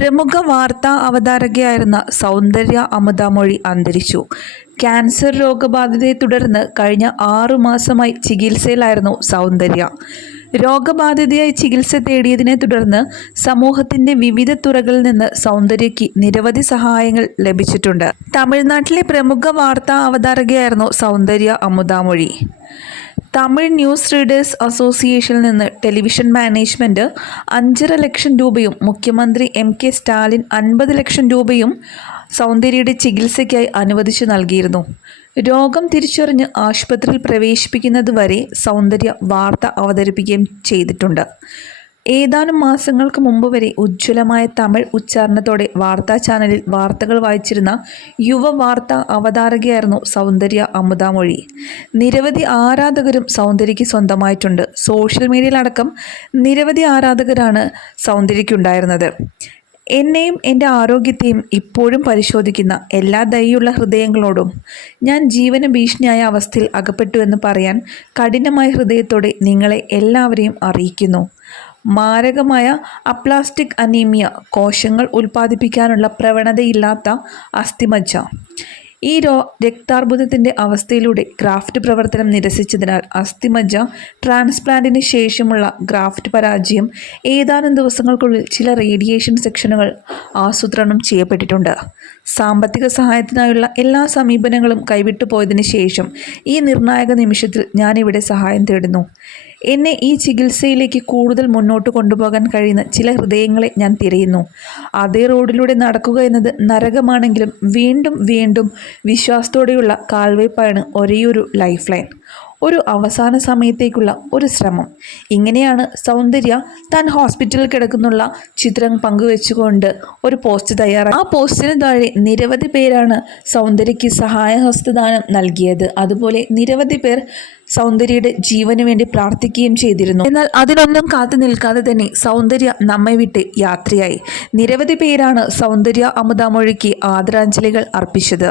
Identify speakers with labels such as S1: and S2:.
S1: പ്രമുഖ വാർത്താ അവതാരകയായിരുന്ന സൗന്ദര്യ അമൃതമൊഴി അന്തരിച്ചു. ക്യാൻസർ രോഗബാധിതയെ തുടർന്ന് കഴിഞ്ഞ ആറു മാസമായി ചികിത്സയിലായിരുന്നു സൗന്ദര്യ. രോഗബാധിതയായി ചികിത്സ തേടിയതിനെ തുടർന്ന് സമൂഹത്തിന്റെ വിവിധ തുറകളിൽ നിന്ന് സൗന്ദര്യയ്ക്ക് നിരവധി സഹായങ്ങൾ ലഭിച്ചിട്ടുണ്ട്. തമിഴ്നാട്ടിലെ പ്രമുഖ വാർത്താ അവതാരകയായിരുന്നു സൗന്ദര്യ അമുദാമൊഴി തമിഴ് ന്യൂസ് റീഡേഴ്സ് അസോസിയേഷനിൽ നിന്ന് ടെലിവിഷൻ മാനേജ്മെന്റ് അഞ്ചര ലക്ഷം രൂപയും മുഖ്യമന്ത്രി എം കെ സ്റ്റാലിൻ അൻപത് ലക്ഷം രൂപയും സൗന്ദര്യയുടെ ചികിത്സയ്ക്കായി അനുവദിച്ചു നൽകിയിരുന്നു. രോഗം തിരിച്ചറിഞ്ഞ് ആശുപത്രിയിൽ പ്രവേശിപ്പിക്കുന്നതുവരെ സൗന്ദര്യ വാർത്ത അവതരിപ്പിക്കുകയും ചെയ്തിട്ടുണ്ട്. ഏതാനും മാസങ്ങൾക്ക് മുമ്പ് വരെ ഉജ്ജ്വലമായ തമിഴ് ഉച്ചാരണത്തോടെ വാർത്താ ചാനലിൽ വാർത്തകൾ വായിച്ചിരുന്ന യുവ വാർത്താ അവതാരകയായിരുന്നു സൗന്ദര്യ അമുതാമൊഴി. നിരവധി ആരാധകരും സൗന്ദര്യയ്ക്ക് സ്വന്തമായിട്ടുണ്ട്. സോഷ്യൽ മീഡിയയിലടക്കം നിരവധി ആരാധകരാണ് സൗന്ദര്യയ്ക്കുണ്ടായിരുന്നത്. എന്നെയും എന്റെ ആരോഗ്യത്തെയും ഇപ്പോഴും പരിശോധിക്കുന്ന എല്ലാ ദയുള്ള ഹൃദയങ്ങളോടും ഞാൻ ജീവന ഭീഷണിയായ അവസ്ഥയിൽ അകപ്പെട്ടു എന്ന് പറയാൻ കഠിനമായ ഹൃദയത്തോടെ നിങ്ങളെ എല്ലാവരെയും അറിയിക്കുന്നു. മാരകമായ അപ്ലാസ്റ്റിക് അനീമിയ കോശങ്ങൾ ഉൽപ്പാദിപ്പിക്കാനുള്ള പ്രവണതയില്ലാത്ത അസ്ഥിമജ്ജ. ഈ രോ രക്താർബുദത്തിന്റെ അവസ്ഥയിലൂടെ ഗ്രാഫ്റ്റ് പ്രവർത്തനം നിരസിച്ചതിനാൽ അസ്ഥിമജ്ജ ട്രാൻസ്പ്ലാന്റിന് ശേഷമുള്ള ഗ്രാഫ്റ്റ് പരാജയം ഏതാനും ദിവസങ്ങൾക്കുള്ളിൽ ചില റേഡിയേഷൻ സെക്ഷനുകൾ ആസൂത്രണം ചെയ്യപ്പെട്ടിട്ടുണ്ട്. സാമ്പത്തിക സഹായത്തിനായുള്ള എല്ലാ സമീപനങ്ങളും കൈവിട്ടു പോയതിനു ശേഷം ഈ നിർണായക നിമിഷത്തിൽ ഞാനിവിടെ സഹായം തേടുന്നു. എന്നെ ഈ ചികിത്സയിലേക്ക് കൂടുതൽ മുന്നോട്ട് കൊണ്ടുപോകാൻ കഴിയുന്ന ചില ഹൃദയങ്ങളെ ഞാൻ തിരയുന്നു. അതേ റോഡിലൂടെ നടക്കുക എന്നത് നരകമാണെങ്കിലും വീണ്ടും വീണ്ടും വിശ്വാസത്തോടെയുള്ള കാൽവയ്പാണ് ഒരേയൊരു ലൈഫ് ലൈൻ ഒരു അവസാന സമയത്തേക്കുള്ള ഒരു ശ്രമം. ഇങ്ങനെയാണ് സൗന്ദര്യ താൻ ഹോസ്പിറ്റലിൽ കിടക്കുന്നുള്ള ചിത്രം പങ്കുവെച്ചുകൊണ്ട് ഒരു പോസ്റ്റ് തയ്യാറാക്കി. ആ പോസ്റ്റിന് താഴെ നിരവധി പേരാണ് സൗന്ദര്യയ്ക്ക് സഹായഹസ്തദാനം നൽകിയത്. അതുപോലെ നിരവധി പേർ സൗന്ദര്യയുടെ ജീവന് വേണ്ടി പ്രാർത്ഥിക്കുകയും ചെയ്തിരുന്നു. എന്നാൽ അതിനൊന്നും കാത്തു നിൽക്കാതെ തന്നെ സൗന്ദര്യ നമ്മെ വിട്ട് യാത്രയായി. നിരവധി പേരാണ് സൗന്ദര്യ അമുതാമൊഴിക്ക് ആദരാഞ്ജലികൾ അർപ്പിച്ചത്.